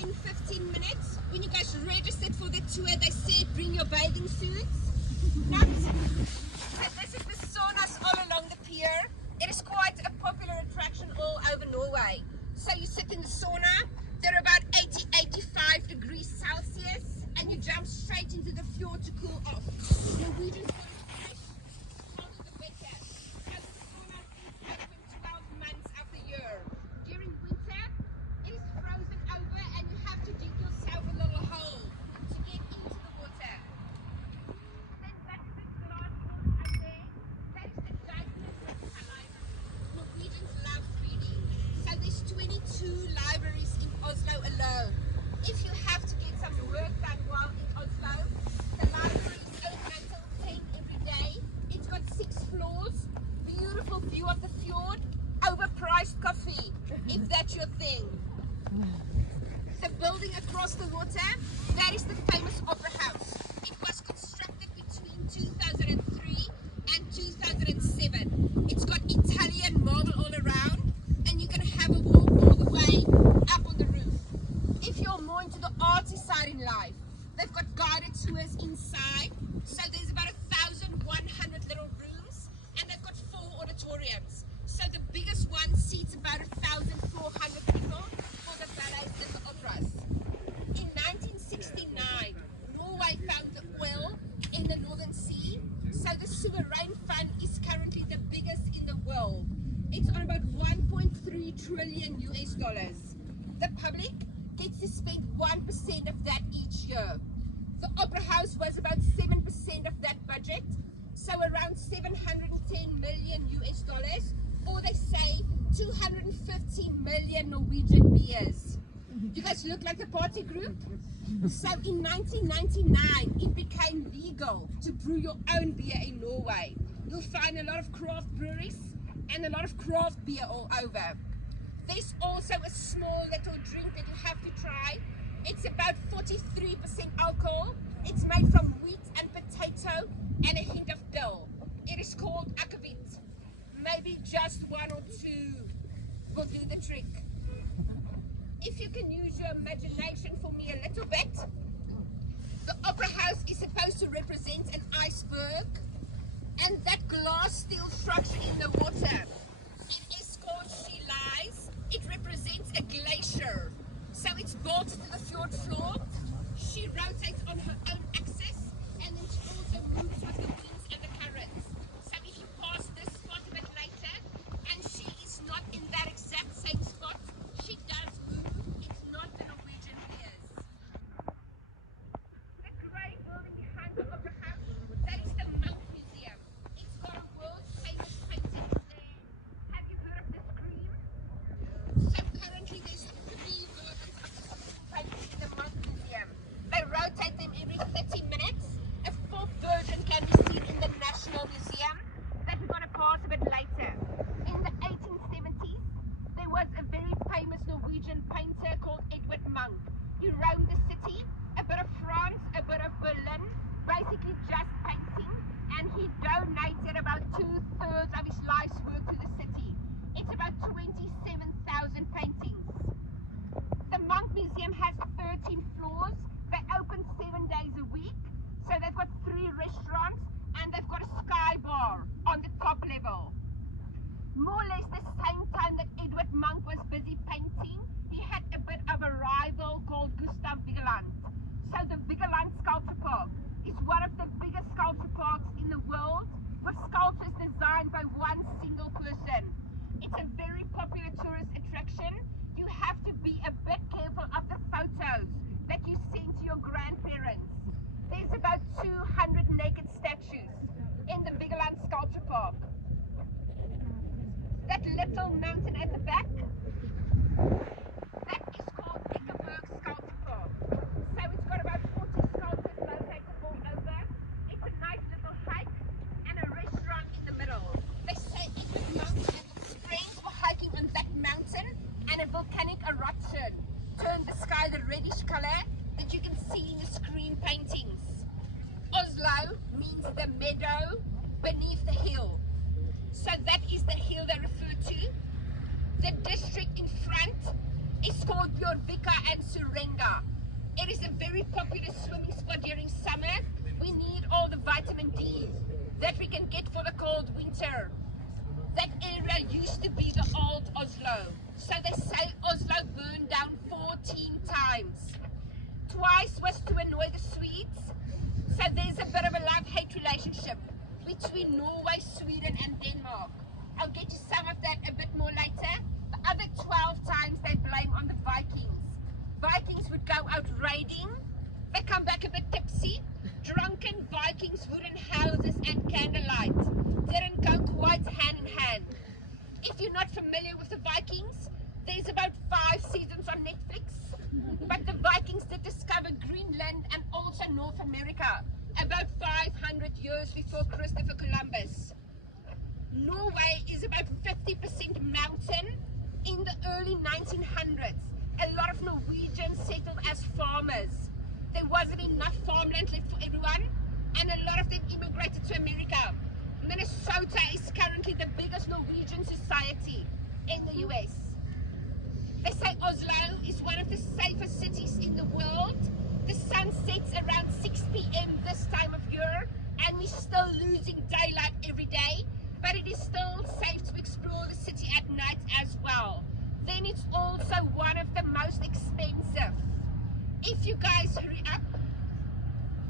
10, 15 minutes. When you guys registered for the tour, they said bring your bathing suits. Not. So this is the saunas all along the pier. It is quite a popular attraction all over Norway. So you sit in the sauna, they're about 80, 85 degrees Celsius, and you jump straight into the fjord to cool off. Norwegians want it fresh, colder the better. So the sauna is open 12 months of the year. During winter, it is frozen over and you have to dig yourself a little hole to get into the water. Then that is the glass box out there. That is the diamond with saliva. Norwegians love reading. So there's 22 libraries in Oslo alone. If you have to get some work done while in Oslo, the library is open until 10 every day. It's got 6 floors, beautiful view of the fjord, overpriced coffee, if that's your thing. The building across the water, that is the famous Opera House. It was constructed between 2003 and 2007. It's got Italian marble all around, and you can have a walk all the way up on the roof. If you're more into the arty side in life, they've got guided tours inside. So there's about 1,100 little rooms, and they've got 4 auditoriums. So the biggest one seats about 1,400 people for the ballets and the operas. In 1969, Norway found the oil in the Northern Sea. So the sovereign fund is currently the biggest in the world. It's on about 1.3 trillion US dollars. The public gets to spend 1% of that each year. The Opera House was about 7% of that budget, so around 710 million US dollars, or they say 250 million Norwegian beers. You guys look like a party group? So in 1999, it became legal to brew your own beer in Norway. You'll find a lot of craft breweries and a lot of craft beer all over. There's also a small little drink that you have to try. It's about 43% alcohol. It's made from wheat and potato and a hint of dill. It is called akkevitt. Maybe just 1 or 2 will do the trick. If you can use your imagination for me a little bit, the Opera House is supposed to represent an iceberg, and that glass steel structure in the water, in Escort she lies, it represents a glacier. So it's bolted to the fjord floor. She rotates on her own axis, and then she also moves with the winds and the currents. So if you pass this spot a bit later, and she is not in that exact same spot, she does move. It's not the Norwegian piers. The grey building behind the Opera House, that is the Monk Museum. It's got a world famous painting there. Have you heard of the Scream? So currently there's 3 versions of the Scream painting in the Monk Museum. They rotate them every 30 minutes. A 4th version can be seen in the National Museum that we're going to pass a bit later. In the 1870s, there was a very famous Norwegian painter called Edward Munch. He roamed the city, a bit of France, a bit of Berlin, basically just painting, and he donated about 2/3 of his life's work to the city. It's about 27,000 paintings. The Monk Museum has 13 floors. They open 7 days a week. So they've got 3 restaurants and they've got a sky bar on the top level. More or less the same time that Edward Munch was busy painting, he had a bit of a rival called Gustav Vigeland. So the Vigeland Sculpture Park is one of the biggest sculpture parks in the world, with sculptures designed by one single person. It's a very popular tourist attraction. You have to be a bit careful of the photos that you send to your grandparents. There's about 200 naked statues in the Vigeland Sculpture Park. That little mountain at the back, that is called Eckerberg Sculpture Park. So it's got about 40 sculptures located all over. It's a nice little hike and a restaurant in the middle. They say moringa. It is a very popular swimming spot during summer. We need all the vitamin D that we can get for the cold winter. That area used to be the old Oslo. So they say Oslo burned down 14 times. Twice was to annoy the Swedes. So there's a bit of a love-hate relationship between Norway, Sweden and Denmark. I'll get you some of that a bit more later. The other 12 times they blame on the Vikings. Vikings would go out raiding. They come back a bit tipsy. Drunken Vikings, wooden houses and candlelight didn't go quite hand in hand. If you're not familiar with the Vikings, there's about 5 seasons on Netflix. But the Vikings did discover Greenland and also North America about 500 years before Christopher Columbus. Norway is about 50% mountain. In the early 1900s, a lot of Norwegians settled as farmers. There wasn't enough farmland left for everyone, and a lot of them immigrated to America. Minnesota is currently the biggest Norwegian society in the US. They say Oslo is one of the safest cities in the world. The sun sets around 6 p.m. this time of year, and we're still losing daylight every day, but it is still safe to explore the city at night as well. Then it's also one of the most expensive. If you guys hurry up,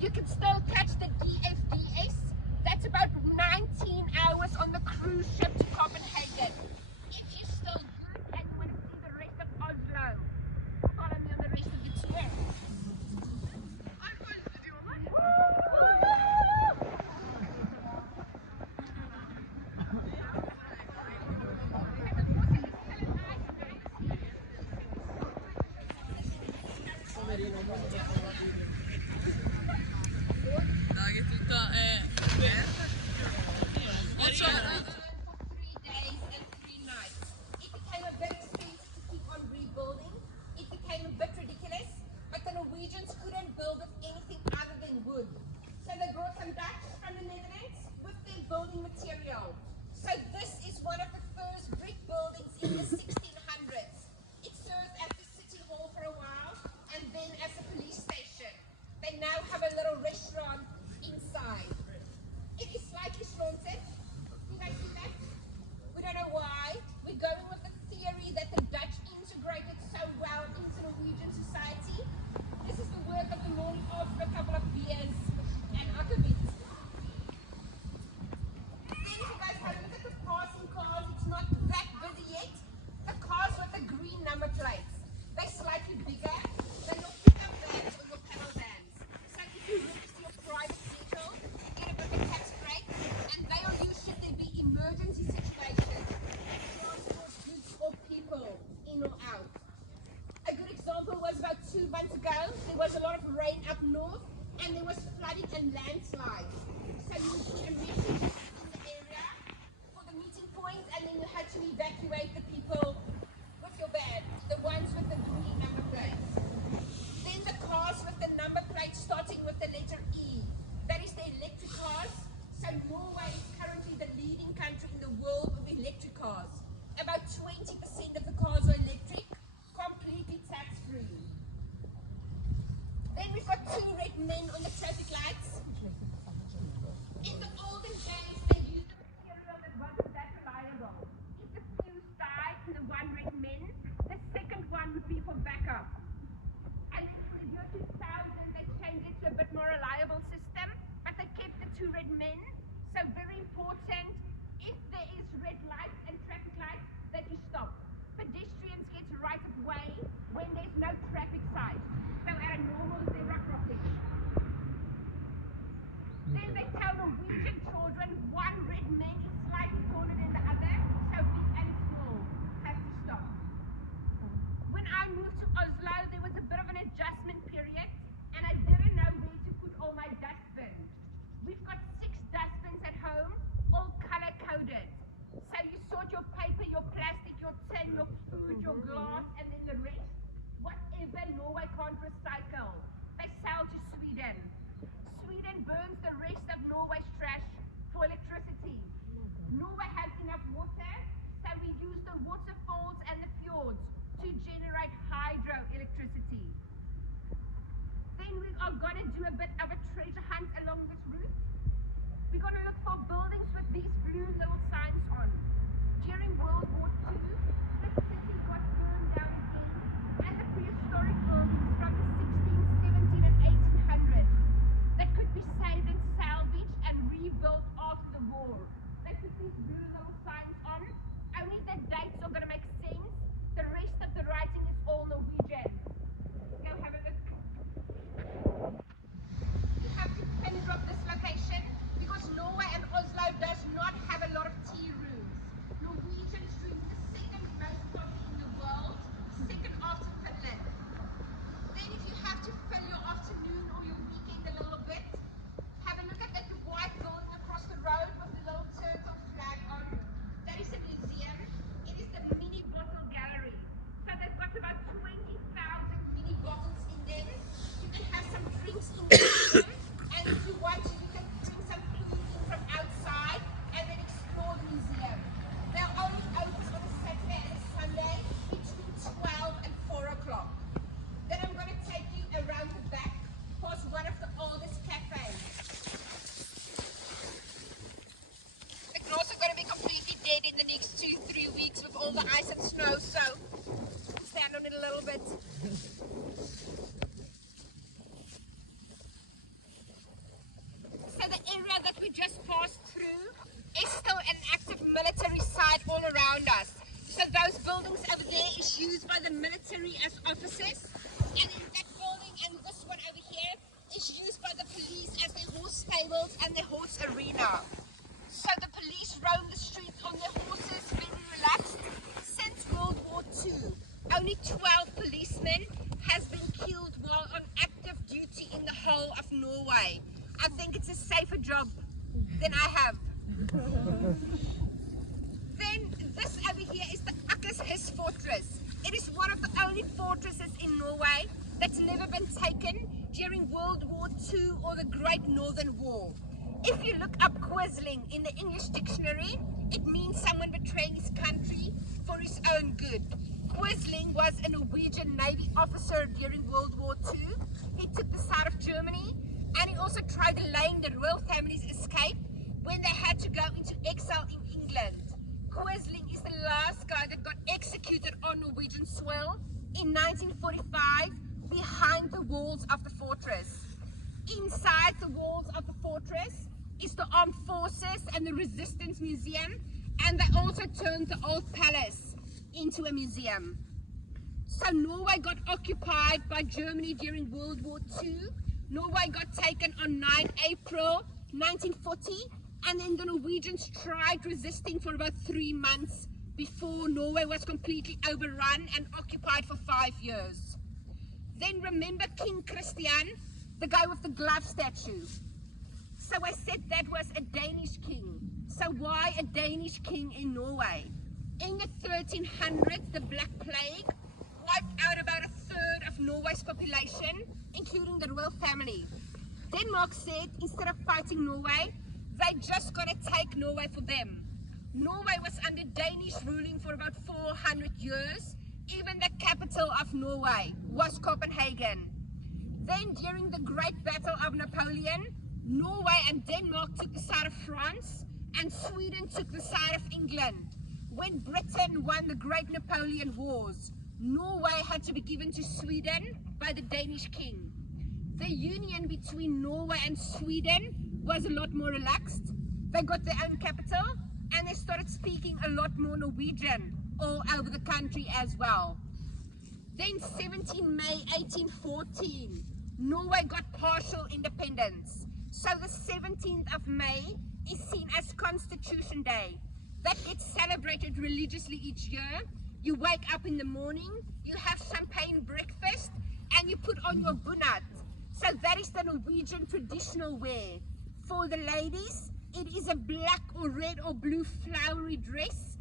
you can still catch the DFDS. That's about 19 hours on the cruise ship to Copenhagen. If you're still good and you want to see the rest of Oslo, follow me on the rest of the tour. Dagen tutta For 3 days and 3 nights. It became a bit expensive to keep on rebuilding. It became a bit ridiculous, but the Norwegians couldn't build with anything other than wood. So they brought some Dutch from the Netherlands with their building material. So this is one of the first brick buildings in the 1600s. It served as the city hall for a while and then as a police station. They now have a little restaurant inside. It is slightly slanted. You guys see that? We don't know why. We're going with the theory that the Dutch integrated so well into Norwegian society. This is the work of the morning after a couple of beers and akkefiet. Then if you guys have a look at the passing cars, it's not that busy yet. The cars with the green number plates, they're slightly bigger. They're your pickup vans or your panel vans. So if you register your private vehicle, get a bit of a tax break, and they are used should there be emergency situations, transport goods or people in or out. A good example was about 2 months ago. There was a lot of rain up north and there was flooding and landslides. So you would put a message in the area for the meeting point and then you had to evacuate the people with your van, the ones with the green number plates. Then the cars with the number plate starting with the letter E. That is the electric cars. So Norway is currently the leading country in the world of electric cars. About 20% of the cars are electric, completely tax-free. Then we've got 2 red men on the traffic lights. blue little signs on. During World War II, the city got burned down again, and the prehistoric buildings from the 16th, 17th, and 1800s that could be saved and salvaged and rebuilt after the war. They put these blue little signs on. Only the dates are going to make sense. The rest of the writing is all Norwegian. Go have a look. You have to pin drop this location because Norway and Oslo does not have a lot of tea rooms. Norwegians drink the second most coffee in the world, second after Finland. Then if you have to fill your afternoon or your weekend a little bit, have a look at that white building across the road with the little turtle flag on. That is a museum. It is the mini bottle gallery. So they've got about 20,000 mini bottles in there. You can have some drinks in there. And if you want to, you can bring some food in from outside and then explore the museum. They're only open on a Saturday and a Sunday between 12 and 4 o'clock. Then I'm going to take you around the back past one of the oldest cafes. The grass are going to be completely dead in the next 2-3 weeks with all the ice and snow, so stand on it a little bit. So the area that we just passed through is still an active military site all around us. So those buildings over there is used by the military as offices, and in that building and this one over here is used by the police as their horse stables and their horse arena. So the police roam the streets on their horses very relaxed. Since World War II, only 12 policemen has been killed while on active duty in the whole of Norway. I think it's a safer job than I have. Then this over here is the Akershus fortress. It is one of the only fortresses in Norway that's never been taken during World War II or the Great Northern War. If you look up Quisling in the English dictionary, it means someone betraying his country for his own good. Quisling was a Norwegian Navy officer during World War II. He took the side of Germany, and he also tried delaying the royal family's escape when they had to go into exile in England. Quisling is the last guy that got executed on Norwegian soil in 1945 behind the walls of the fortress. Inside the walls of the fortress is the Armed Forces and the Resistance Museum, and they also turned the old palace into a museum. So Norway got occupied by Germany during World War II. Norway got taken on 9 April 1940, and then the Norwegians tried resisting for about 3 months before Norway was completely overrun and occupied for 5 years. Then remember King Christian, the guy with the glove statue. So I said that was a Danish king. So why a Danish king in Norway? In the 1300s, the Black Plague wiped out about a third of Norway's population, including the royal family. Denmark said instead of fighting Norway, they just gonna take Norway for them. Norway was under Danish ruling for about 400 years. Even the capital of Norway was Copenhagen. Then during the Great Battle of Napoleon, Norway and Denmark took the side of France and Sweden took the side of England. When Britain won the Great Napoleon Wars, Norway had to be given to Sweden by the Danish king. The union between Norway and Sweden was a lot more relaxed. They got their own capital and they started speaking a lot more Norwegian all over the country as well. Then 17 May 1814, Norway got partial independence. So the 17th of May is seen as Constitution Day. That gets celebrated religiously each year. You wake up in the morning, you have champagne breakfast, and you put on your bunad. So that is the Norwegian traditional wear. For the ladies, it is a black or red or blue flowery dress.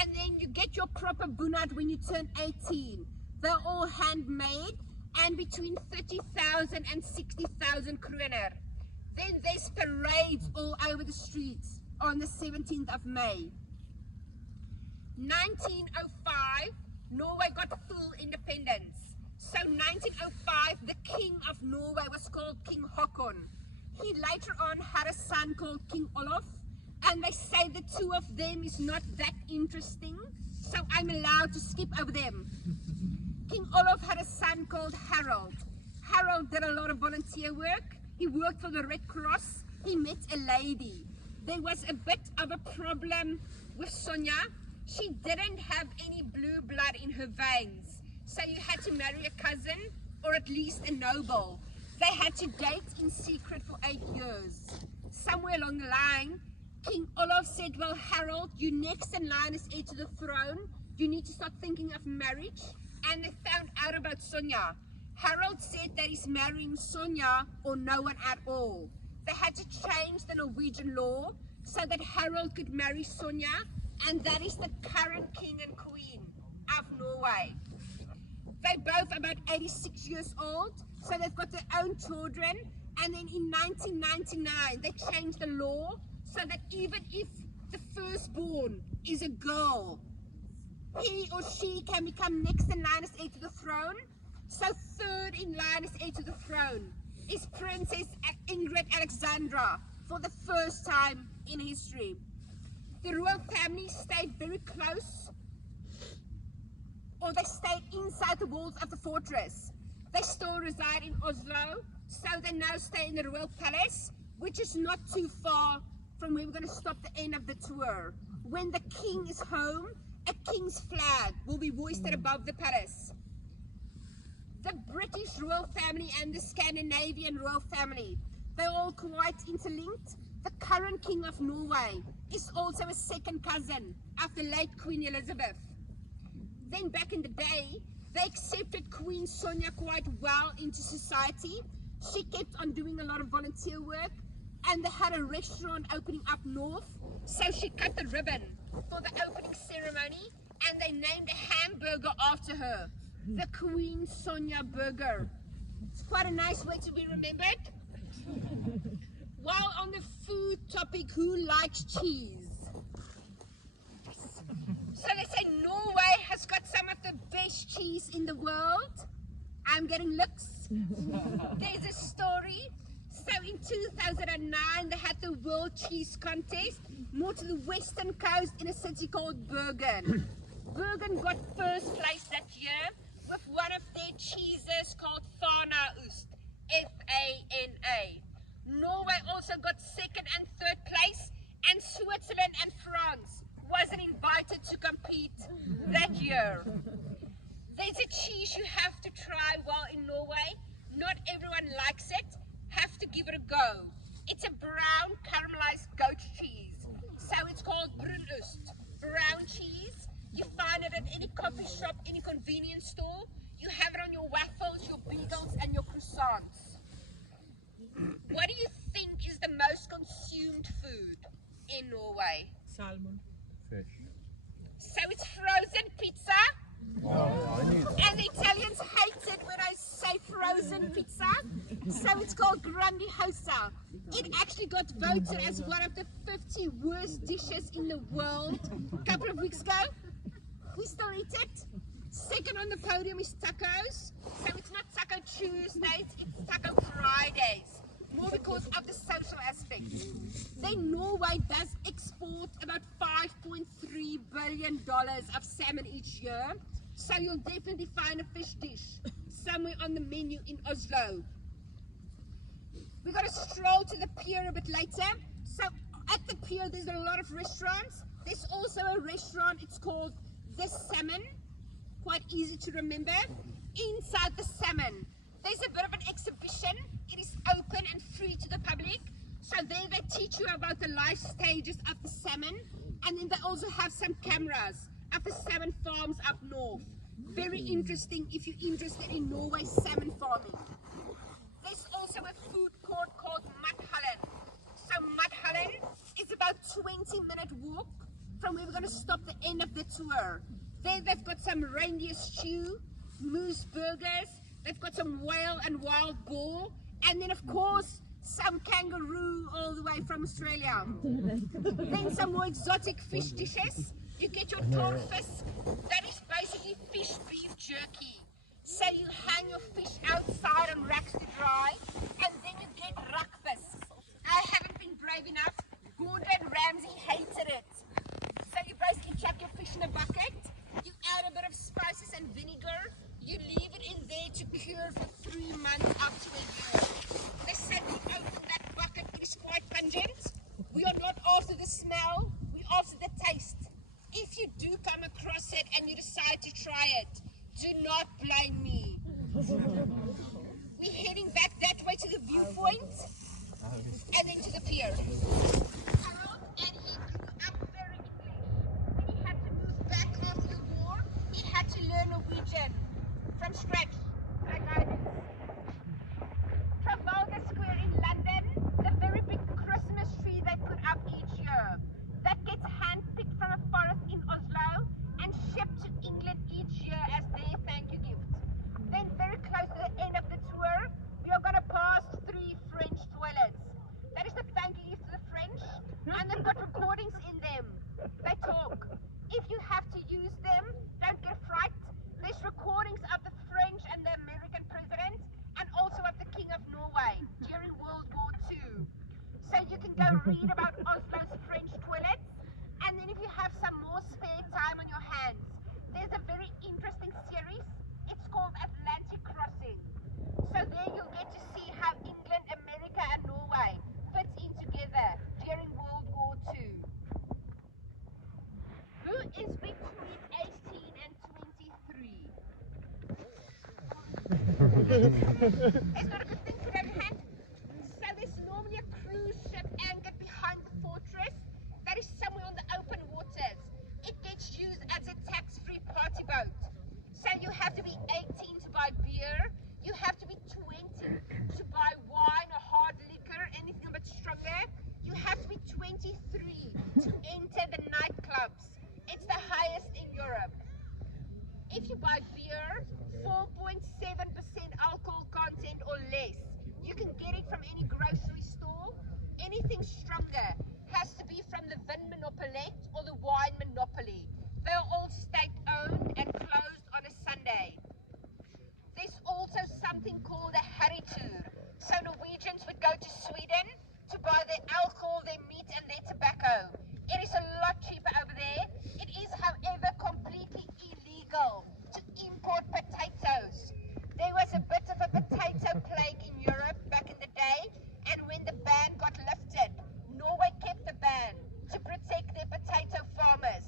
And then you get your proper bunad when you turn 18. They're all handmade and between 30,000 and 60,000 kroner. Then there's parades all over the streets on the 17th of May. 1905, Norway got full independence. So 1905, the king of Norway was called King Håkon. He later on had a son called King Olaf, and they say the two of them is not that interesting, so I'm allowed to skip over them. King Olaf had a son called Harold. Harold did a lot of volunteer work. He worked for the Red Cross. He met a lady. There was a bit of a problem with Sonja. She didn't have any blue blood in her veins, so you had to marry a cousin or at least a noble. They had to date in secret for 8 years. Somewhere along the line, King Olaf said, well, Harold, you next in line as heir to the throne. You need to start thinking of marriage. And they found out about Sonja. Harold said that he's marrying Sonja or no one at all. They had to change the Norwegian law so that Harold could marry Sonja, and that is the current king and queen of Norway. They're both about 86 years old, so they've got their own children, and then in 1999 they changed the law so that even if the firstborn is a girl, he or she can become next in line as heir to the throne. So third in line as heir to the throne is Princess Ingrid Alexandra for the first time in history. The royal family stayed very close, or they stayed inside the walls of the fortress. They still reside in Oslo, so they now stay in the royal palace, which is not too far from where we're going to stop the end of the tour. When the king is home, a king's flag will be hoisted above the palace. The British royal family and the Scandinavian royal family, they're all quite interlinked. The current king of Norway is also a second cousin of the late Queen Elizabeth. Then back in the day, they accepted Queen Sonja quite well into society. She kept on doing a lot of volunteer work, and they had a restaurant opening up north, so she cut the ribbon for the opening ceremony, and they named a hamburger after her, the Queen Sonja Burger. It's quite a nice way to be remembered. While on the food topic, who likes cheese? So they say Norway has got some of the best cheese in the world. I'm getting looks. There's a story. So in 2009, they had the World Cheese Contest, more to the western coast in a city called Bergen. Bergen got first place that year with one of their cheeses called Fanaost, F-A-N-A. Norway also got second and third place, and Switzerland and France wasn't invited to compete that year. There's a cheese you have to try while in Norway. Not everyone likes it. Have to give it a go. It's a brown caramelized goat cheese. So it's called brunost, brown cheese. You find it at any coffee shop, any convenience store. You have it on your waffles, your bagels, and your croissants. What do you think is the most consumed food in Norway? Salmon. Fish. So it's frozen pizza. Oh, And the Italians hate it when I say frozen pizza. So it's called grandiosa. It actually got voted as one of the 50 worst dishes in the world a couple of weeks ago. We still eat it. Second on the podium is tacos. So it's not Taco Tuesdays, it's Taco Fridays. More because of the social aspect. Then Norway does export about $5.3 billion of salmon each year. So you'll definitely find a fish dish somewhere on the menu in Oslo. We're going to stroll to the pier a bit later. So at the pier there's a lot of restaurants. There's also a restaurant, it's called The Salmon. Quite easy to remember. Inside the Salmon, there's a bit of an exhibition. It is open and free to the public. So there they teach you about the life stages of the salmon. And then they also have some cameras of the salmon farms up north. Very interesting if you're interested in Norway's salmon farming. There's also a food court called Mathallen. So Mathallen is about 20-minute walk from where we're going to stop the end of the tour. There they've got some reindeer stew, moose burgers, they've got some whale and wild boar, and then of course some kangaroo all the way from Australia. Then some more exotic fish dishes. You get your torfisk, that is basically fish beef jerky. So you hang your fish outside on racks to dry, and then you get rakfisk. I haven't been brave enough. Gordon Ramsay come across it and you decide to try it, do not blame me. We're heading back that way to the viewpoint and then to the pier. Harold, and he grew up very English. When he had to move back after the war, he had to learn Norwegian from scratch, like I did. Trafalgar Square in London, the very big Christmas tree they put up each year. That gets handpicked from a forest in Oslo and shipped to England each year as their thank you gift. Then very close to the end of the tour, we are going to pass 3 French toilets. That is the thank you gift to the French, and they've got recordings in them. They talk. If you have to use them, don't get frightened. There's recordings of the French and the American president, and also of the King of Norway during World War II. So you can go read about Oslo's French toilets, and then if you have some more spare time on your hands, there's a very interesting series. It's called Atlantic Crossing. So there you'll get to see how England, America and Norway fit in together during World War II. Who is between 18 and 23? It's not a good thing, put up your hand. So there's normally a cruise ship anchored behind the fortress that is somewhere on the open waters. It gets used as a tax-free party boat. So you have to be 18 to buy beer, you have to be 20 to buy wine or hard liquor, anything a bit stronger. You have to be 23 to enter the nightclubs. It's the highest in Europe. If you buy beer, 4.7% alcohol content or less, you can get it from any grocery store. Anything stronger has to be from the Vin Monopolet or the Wine Monopoly. They are all state-owned and closed on a Sunday. There's also something called a Harry Tour. So Norwegians would go to Sweden to buy their alcohol, their meat and their tobacco. It is a lot cheaper over there. It is, however, completely illegal to import potatoes. There was a bit of a potato plague in Europe back in the day, and when the ban got lifted, Norway kept the ban to protect their potato farmers.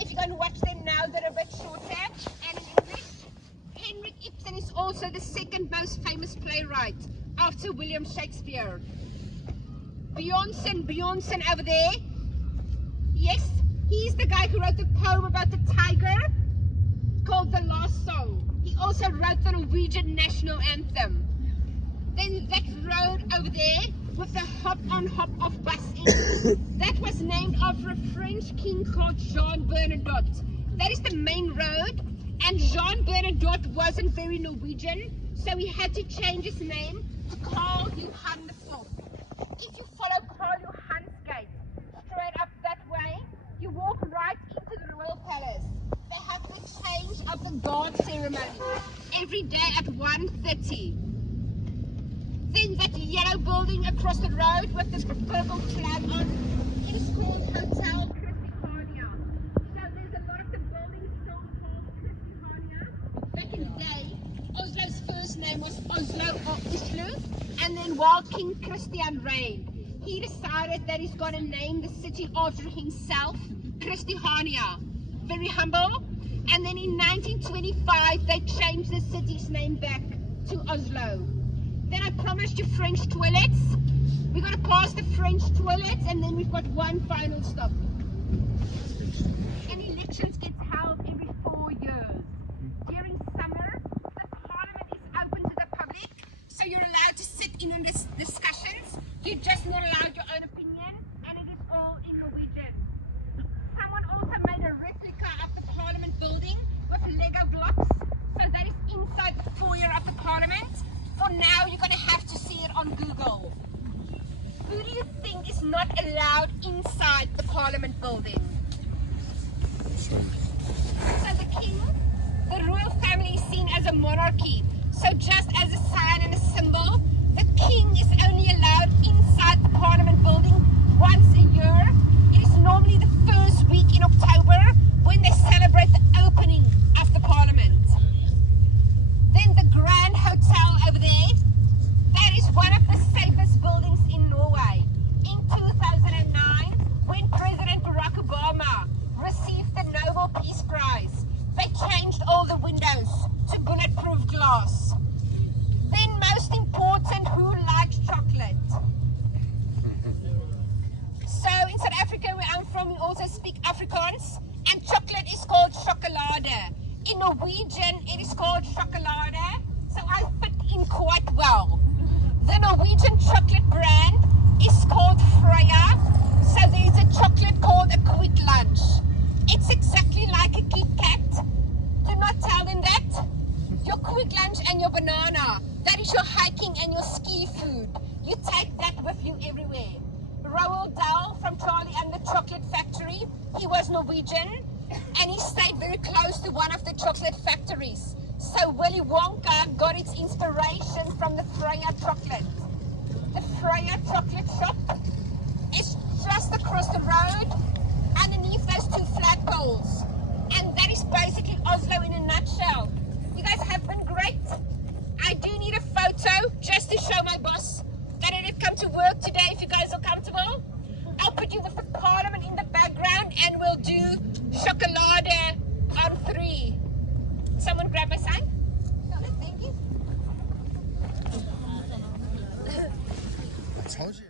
If you're going to watch them now, they're a bit shorter and in English. Henrik Ibsen is also the second most famous playwright after William Shakespeare. Bjornson over there. Yes, he's the guy who wrote the poem about the tiger called The Last Song. He also wrote the Norwegian national anthem. Then that road over there with the hop-on, hop-off busing, that was named after a French king called Jean Bernadotte. That is the main road, and Jean Bernadotte wasn't very Norwegian, so he had to change his name to Karl Johan IV. If you follow Karl Johan's gate straight up that way, you walk right into the royal palace. They have the change of the guard ceremony every day at 1:30. Then that yellow building across the road with the purple flag on, it is called Hotel Christiania. So there's a lot of the buildings still called Christiania. Back in the day, Oslo's first name was Oslo or Oslo, and then while King Christian reigned, he decided that he's going to name the city after himself, Christiania. Very humble. And then in 1925, they changed the city's name back to Oslo. Then I promised you French toilets. We're going to pass the French toilets and then we've got one final stop. And elections gets held every 4 years. During summer, the parliament is open to the public, so you're allowed to sit in on this discussions. You're just not allowed your own opinion, and it is all in Norwegian. Someone also made a replica of the parliament building with Lego blocks, so that is inside the foyer of the parliament. For now, you're going to have to see it on Google. Who do you think is not allowed inside the parliament building? So the king, the royal family is seen as a monarchy. So just as a sign and a symbol, the king is only allowed inside the parliament building once a year. It is normally the first week in October when they celebrate the opening of the parliament. Then the Grand Hotel over there, that is one of the safest buildings in Norway. In 2009, when President Barack Obama received the Nobel Peace Prize, they changed all the windows to bulletproof glass. Then most important, who likes chocolate? So in South Africa, where I'm from, we also speak Afrikaans, and chocolate is called chocolade. In Norwegian, it is called chocolade, so I fit in quite well. The Norwegian chocolate brand is called Freya, so there is a chocolate called a quick lunch. It's exactly like a Kit Kat. Do not tell them that. Your quick lunch and your banana, that is your hiking and your ski food. You take that with you everywhere. Roald Dahl from Charlie and the Chocolate Factory, he was Norwegian and he stayed very close to one of the chocolate factories. So Willy Wonka got its inspiration from the Freya chocolate. The Freya chocolate shop is just across the road underneath those two flagpoles. And that is basically Oslo in a nutshell. You guys have been great. I do need a photo just to show my boss that I did come to work today if you guys are comfortable. I'll put you with the parliament in the background and we'll do chocolade on 3. Someone grab my sign? No, thank you. I told you.